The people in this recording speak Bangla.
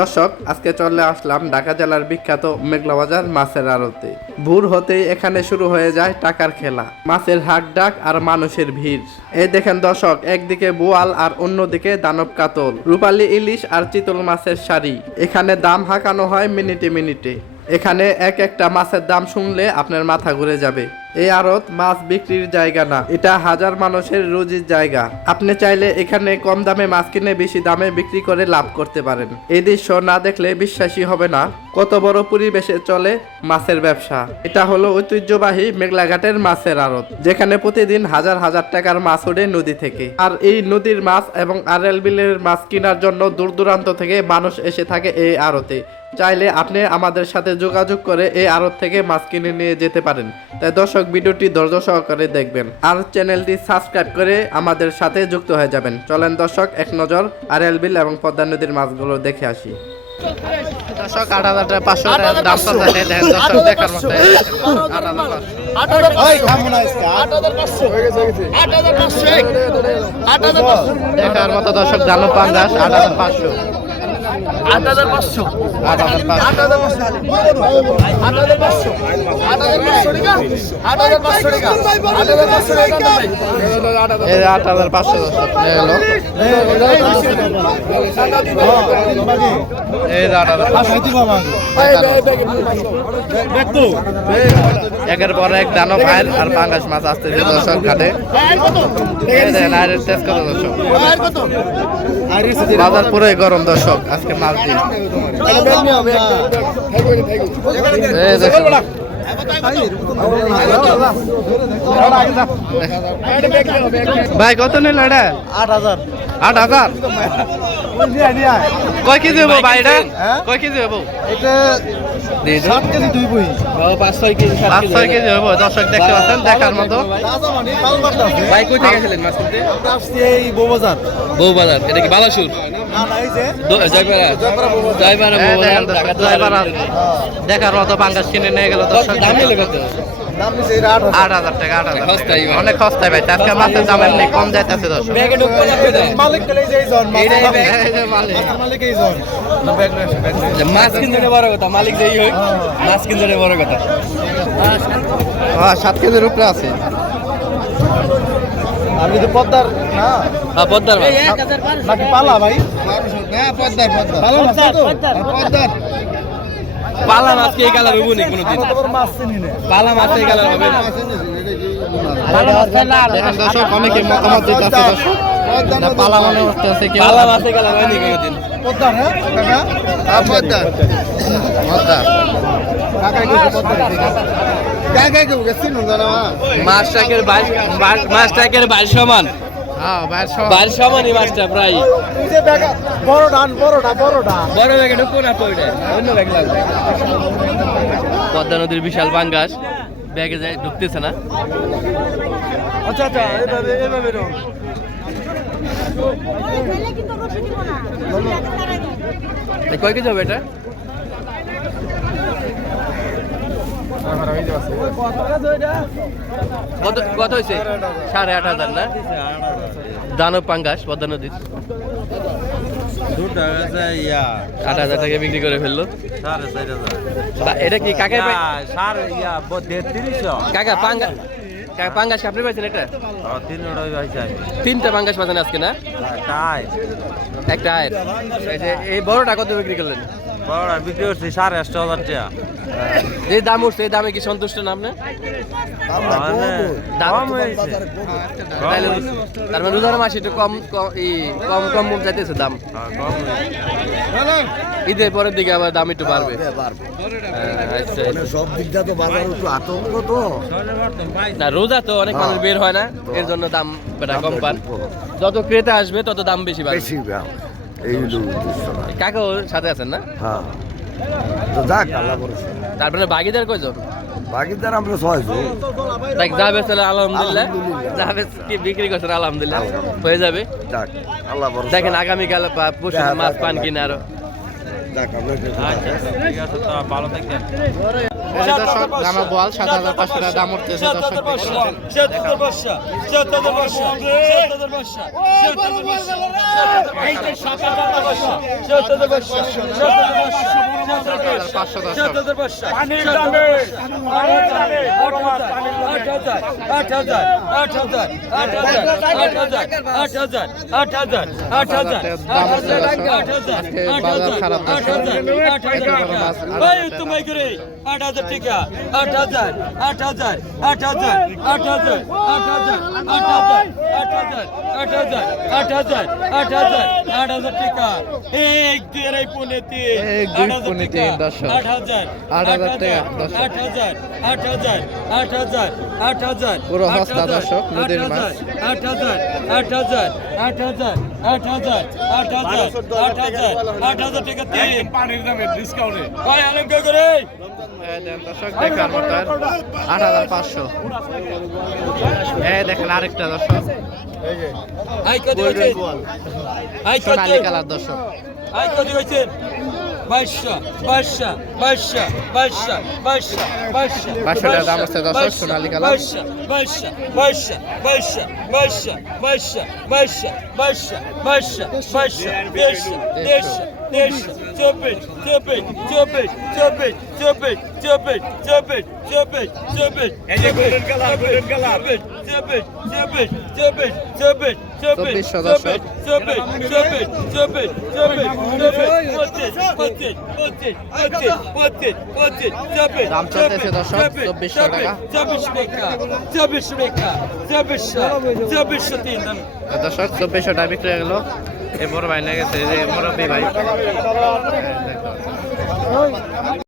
দর্শক, আজকে চলে আসলাম ঢাকা জেলার বিখ্যাত মেঘলা বাজার মাছের আড়তে। ভোর হতেই এখানে শুরু হয়ে যায় টাকার খেলা, মাছের হাক ডাক আর মানুষের ভিড়। এই দেখেন দর্শক, একদিকে বোয়াল আর অন্যদিকে দানব কাতল, রূপালী ইলিশ আর চিতল মাছের সারি। এখানে দাম হাঁকানো হয় মিনিটে মিনিটে। এখানে এক একটা মাছের দাম শুনলে আপনার মাথা ঘুরে যাবে। এই আড়ত মাছ বিক্রির জায়গা না, এটা হাজার মানুষের রুজির জায়গা। আপনি চাইলে এখানে কম দামে মাছ কিনে বেশি দামে বিক্রি করে লাভ করতে পারেন। এই দৃশ্য না দেখলে বিশ্বাসই হবে না কত বড় পরিবেশে চলে মাছের ব্যবসা। এটা হলো ঐতিহ্যবাহী মেঘলাঘাটের মাছের আড়ত, যেখানে প্রতিদিন হাজার হাজার টাকার মাছ ওঠে নদী থেকে। আর এই নদীর মাছ এবং আড়াল বিলের মাছ কেনার জন্য দূর দূরান্ত থেকে মানুষ এসে থাকে এই আড়তে। চাইলে আপনি আমাদের সাথে যোগাযোগ করে এই আড়ত থেকে মাছ কিনে নিয়ে যেতে পারেন। তাই দর্শক, ভিডিওটি ধৈর্য সহকারে দেখবেন আর চ্যানেলটি সাবস্ক্রাইব করে আমাদের সাথে যুক্ত হয়ে যাবেন। চলেন দর্শক, এক নজর আড়াল বিল এবং পদ্মা নদীর মাছগুলো দেখে আসি। দর্শক, ৮,৫০০ দাম চলছে। দর্শক, দেখার মতো দেখার মতো দর্শক, দানব পাঙ্গাস ৮,৫০০। ৮,৫০০ একের পর এক দানব ভাইয়ের আর পাঙ্গাস মাছ আসতেছে দর্শক ঘাটে। বাজার পুরোই গরম দর্শক, আজকে মাছ দিয়ে ভাই কত নিল এটা? ৮,০০০ ৮,০০০। কয় কেজি হবো ভাই এটা? কয় কেজি হবো এটা? ৭ কেজি ২ বই। ৫-৬ কেজি হবো দর্শক, দেখতে পাচ্ছেন দেখার মতো। ভাই কই থেকে আসলেন মাছ কিনতে? আমরা আসছি এই বউবাজার। বউবাজার, এটা কি বালাসুর? না না, এই যে জয়পাড়া জয়পাড়া দেখার মতো পাঙ্গাস কিনে নিয়ে গেল দর্শক। দাম নিলে কত? দাম নিছে এটা ৮,০০০ টাকা। ৮,০০০ সস্তাই ভাই। অনেক সস্তায় ভাই, আজকে মাছের দাম এমনি কম যাইতেছে দর্শক। ব্যাগে ঢুকবো না কই দাও? মালিক গেলে এই যে এই জন এইটাই ব্যাগ। এই যে মালিক। মালিক এই জন না ব্যাগ না মাছ কিনতে বড় কথা, মালিক যেই হোক মাছ কিনতে বড় কথা। হ্যাঁ, ৭ কেজির উপরে আছে। আমি তো পদ্মার না হ্যাঁ, পদ্মার মাছ। নাকি পালা ভাই? পালা মাছ তো? পদ্মার পালা মাছ কি এই কালার হবো নি কোনোদিন? তোমার মাছ চিনি না। পালা মাছ এই কালার হবে না। দেখেন দর্শক, অনেকে মতামত দিতেছে দর্শক। না, পালা মনে হচ্ছে কেউ পালা মাছ এই কালার হয়নি কোনোদিন। পদ্মার হ্যাঁ কাকা? পদ্মার পদ্মার মাছটাকের বাইর সমান, হ্যাঁ ভাই, সব বাইর সমানই মাছটা প্রায়। এই যে ব্যাগ বড়টা বড়টা বড় ব্যাগে ঢুকবো না তো, ওইটা অন্য ব্যাগ লাগবে। পদ্মা নদীর বিশাল পাঙ্গাস ব্যাগে যায়, ঢুকতেছে না। আচ্ছা আচ্ছা, এভাবে এভাবে রং কয় কেজি হবে এটা? কত হয়েছে? ৮,৫০০ না? দানব পাঙ্গাস পদ্মা নদীর ৮,০০০ টাকা বিক্রি করে ফেললো। এটা কি কাকা? কাকা পাঙ্গাস আপনি পাইছেন এটা? ৩টা পাঙ্গাস পাচ্ছেন আজকে না? একটা আয়ের। এই যে এই বড়টা কত বিক্রি করলেন? বিক্রি করছি ৮,৫০০ টাকা। যে দাম উঠছে এই দামে কি সন্তুষ্ট না আপনি? তার মানে রোজার মাসে একটু কম কম চাইতেছে দাম। ঈদের পরের দিকে আবার দাম একটু বাড়বে। আচ্ছা, সব দিকটা তো বাজার একটু আতঙ্ক তো না, রোজা তো অনেক মানুষ বের হয় না, এর জন্য দাম কম পান। যত ক্রেতা আসবে তত দাম বেশি বাড়বে। কাকাও সাথে আছেন না? হ্যাঁ, তো যাক আল্লাহ ভরসা। তারপরে বাগিদার কয়জন? বাকিদার আমরা ৬ জন। দেখ যাবে আলহামদুলিল্লাহ, যাবে কি বিক্রি করছেন আলহামদুলিল্লাহ, হয়ে যাবে। যাক আল্লাহ ভরসা। দেখেন আগামীকাল বা পরশু মাছ পান কিনা আরো। ঠিক আছে তো ভালো থাকবেন। এই যে দর্শক গামা বোয়াল 7,500 টাকা দাম উঠতেছে দর্শক বাজার খারাপ পুরো হস্তা দর্শক নদীর মাছ দর্শক দেখার মতো 8,500 দেখেন আরেকটা দর্শক সোনালী কালার দর্শক 500 টাকা দাম আছে দর্শক সোনালী কালার 2400 দর্শক দাম চলতেছে দর্শক 2400 টাকা দর্শক 2400 টাকা বিক্রি হয়ে গেল এ বড় ভাই লেগেছে যে মুরব্বী ভাই